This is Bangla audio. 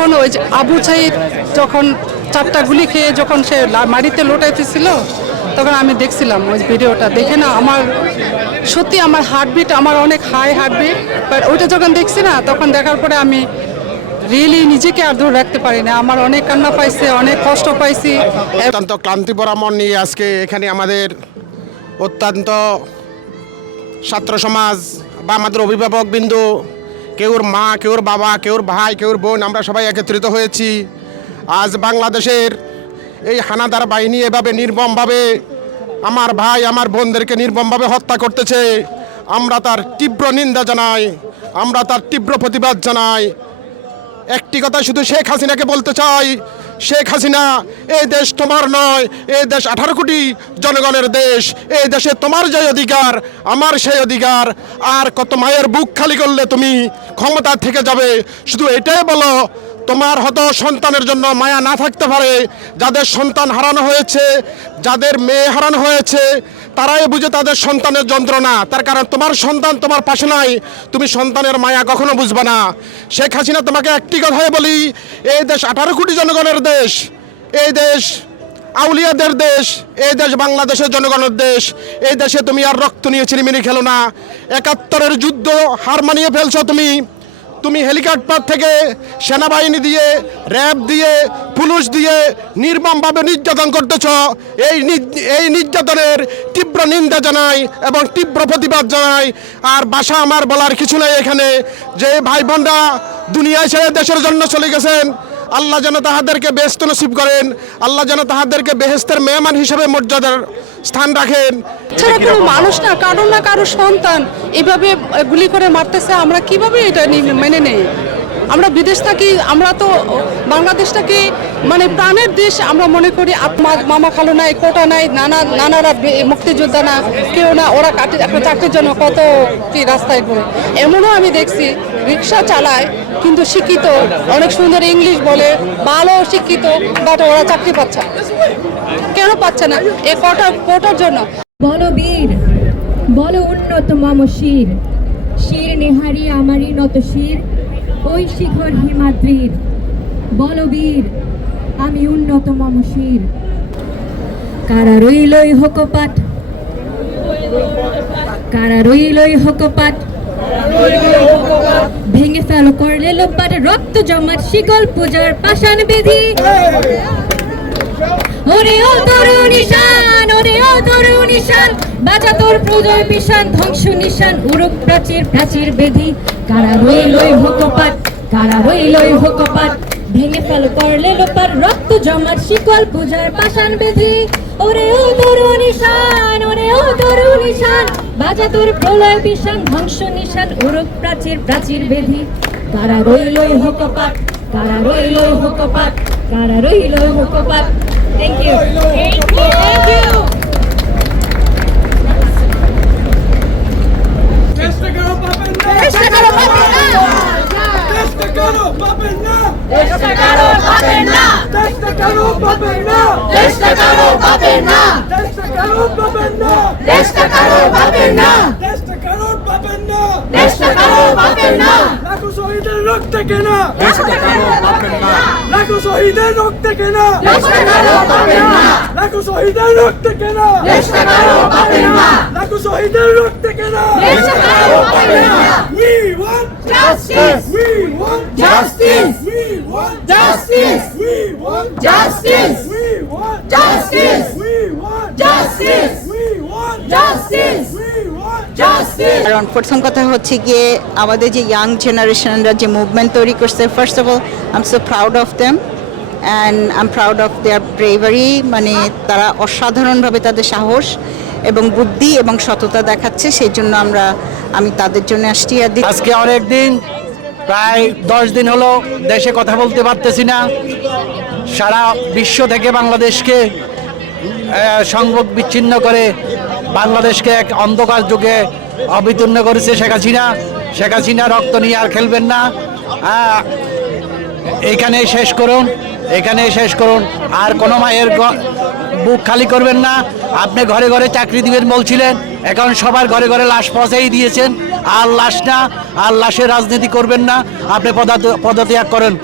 যখন ওই আবু সাইদ যখন চারটা গুলি খেয়ে যখন সে মাটিতে লোটাইতেছিল তখন আমি দেখছিলাম ওই ভিডিওটা। দেখে না আমার, সত্যি আমার হার্টবিট আমার অনেক হাই হার্টবিট বাট ওইটা যখন দেখছি না, তখন দেখার পরে আমি রিয়েলি নিজেকে আর ধরে রাখতে পারি না। আমার অনেক কান্না পাইছে, অনেক কষ্ট পাইছি। অত্যন্ত ক্লান্তি পরামর্শ নিয়ে আজকে এখানে আমাদের অত্যন্ত ছাত্র সমাজ বা আমাদের অভিভাবক বিন্দু কেউর মা, কেউর বাবা, কেউর ভাই, কেউর বোন, আমরা সবাই একত্রিত হয়েছি। আজ বাংলাদেশের এই হানাদার বাহিনী এভাবে নির্মমভাবে আমার ভাই, আমার বোনদেরকে নির্মমভাবে হত্যা করতেছে। আমরা তার তীব্র নিন্দা জানাই, আমরা তার তীব্র প্রতিবাদ জানাই। একটি কথা শুধু শেখ হাসিনাকে বলতে চাই শেখ হাসিনা, এই দেশ তোমার নয়, এই দেশ আঠারো কোটি জনগণের দেশ, এই দেশে তোমার যে অধিকার, আমার সেই অধিকার। আর কত মায়ের বুক খালি করলে তুমি ক্ষমতা থেকে যাবে। শুধু এটাই বলো, তোমার হয়তো সন্তানের জন্য মায়া না থাকতে পারে। যাদের সন্তান হারানো হয়েছে, যাদের মেয়ে হারানো হয়েছে তারাই বুঝে তাদের সন্তানের যন্ত্রণা। তার কারণ তোমার সন্তান তোমার পাশে নাই, তুমি সন্তানের মায়া কখনো বুঝবে না। শেখ হাসিনা, তোমাকে একটি কথাই বলি, এই দেশ আঠারো কোটি জনগণের দেশ, এই দেশ আউলিয়াদের দেশ, এই দেশ বাংলাদেশের জনগণের দেশ, এই দেশে তুমি আর রক্ত নিয়ে চিনিমিনি খেলো না। একাত্তরের যুদ্ধ হার মানিয়ে ফেলছো তুমি। তুমি হেলিকপ্টার থেকে সেনাবাহিনী দিয়ে, র্যাব দিয়ে, পুলিশ দিয়ে নির্মমভাবে নির্যাতন করতেছ। এই এই নির্যাতনের তীব্র নিন্দা জানাই এবং তীব্র প্রতিবাদ জানাই। আর বাসা আমার বলার কিছু নাই এখানে। যে ভাই বোনরা দুনিয়ায় ছেড়ে দেশের জন্য চলে গেছেন আল্লাহ যেন তাহাদেরকে বেহস্ত নসিব করেন, আল্লাহ যেন তাহাদেরকে বেহেস্তের মেহমান হিসেবে মর্যাদার স্থান রাখেন। ছাড়া কোনো মানুষ না, কারও না কারও সন্তান এভাবে গুলি করে মারতেছে, আমরা কীভাবে এটা মেনে নেই? আমরা বিদেশ থাকি, আমরা তো বাংলাদেশটাকে মানে প্রাণের দেশ, আমরা মনে করি মামা খালো নাই, কোটা নাই, নানা, নানারা মুক্তিযোদ্ধা না, কেউ না, ওরা কাটে একটা চাকরির জন্য কত কি রাস্তায় ঘুরে। এমনও আমি দেখছি, রিক্সা চালায়, কিন্তু শিক্ষিত, অনেক সুন্দর ইংলিশ বলে, ভালো শিক্ষিত বাট ওরা চাকরি পাচ্ছে। কেন পাচ্ছে না? এ কোটা, কোটার জন্য। বল বীর, বল উন্নত মম শির। শির নেহারি আমারই নত শির। ওই শিখর হিমাদ্রির বল বীর আমি উন্নত মম শির কারা রইলই হকপাট কারা রইলই হকপাট ভেঙে ফেল করলে লোপাট রক্ত জমাট, শিকল পূজার পাষাণ বিধি। ওরে ও তরু ওরে ও তরু নিশান বাজা তোর প্রজয় বিশান ধ্বংস নিশান উরুক প্রাচীর প্রাচীর বেধি কারা রইলই হকপাট কারা রইলই হকপাট ভেঙে ফেল করলে লোপার রক্ত জমাট শিকল পূজার পাষাণ বেধি ওরে ও তরু নিশান ওরে ও তরু নিশান বাজা তোর প্রলয় বিশান ধ্বংস নিশান উরুক প্রাচীর প্রাচীর বেধি কারা রইলই হকপাট কারা রইলই হকপাট কারা রইলই হকপাট থ্যাংক ইউ থ্যাংক ইউ কারও পাবেন না দেশটা কারও পাবেন না দেশটা কারও পাবেন না দেশটা কারও পাবেন না দেশটা কারও পাবেন না দেশটা কারও পাবেন না লাখো শহীদের রক্ত কেনা দেশটা কারও পাবেন না লাখো শহীদের রক্ত কেনা দেশটা কারও পাবেন না লাখো শহীদের রক্ত কেনা দেশটা কারও পাবেন না লাখো শহীদের রক্ত কেনা দেশটা কারও পাবেন না we want justice we want justice we want justice We want Justice. We want Justice. We want Justice. We want Justice. কারণ প্রথম কথা হচ্ছে গিয়ে আমাদের যে ইয়াং জেনারেশনরা যে মুভমেন্ট তৈরি করছে first of all I am so proud of them and I am proud of their bravery মানে তারা অসাধারণভাবে তাদের সাহস এবং বুদ্ধি এবং সততা দেখাচ্ছে। সেই জন্য আমরা আমি তাদের জন্য আসছি আর আজকে অনেক দিন প্রায় দশ দিন হলো দেশে কথা বলতে পারতেছি না। সারা বিশ্ব থেকে বাংলাদেশকে সংযোগ বিচ্ছিন্ন করে বাংলাদেশকে এক অন্ধকার যুগে অবিতীর্ণ করেছে শেখ হাসিনা। শেখ হাসিনা রক্ত নিয়ে আর খেলবেন না। এখানে শেষ করুন, এখানে শেষ করুন। আর কোনো মায়ের বুক খালি করবেন না। আপনি ঘরে ঘরে চাকরি দিবেন বলছিলেন, এখন সবার ঘরে ঘরে লাশ পৌঁছেই দিয়েছেন। আর লাশ না, আর লাশের রাজনীতি করবেন না। আপনি পদাত- পদত্যাগ করেন।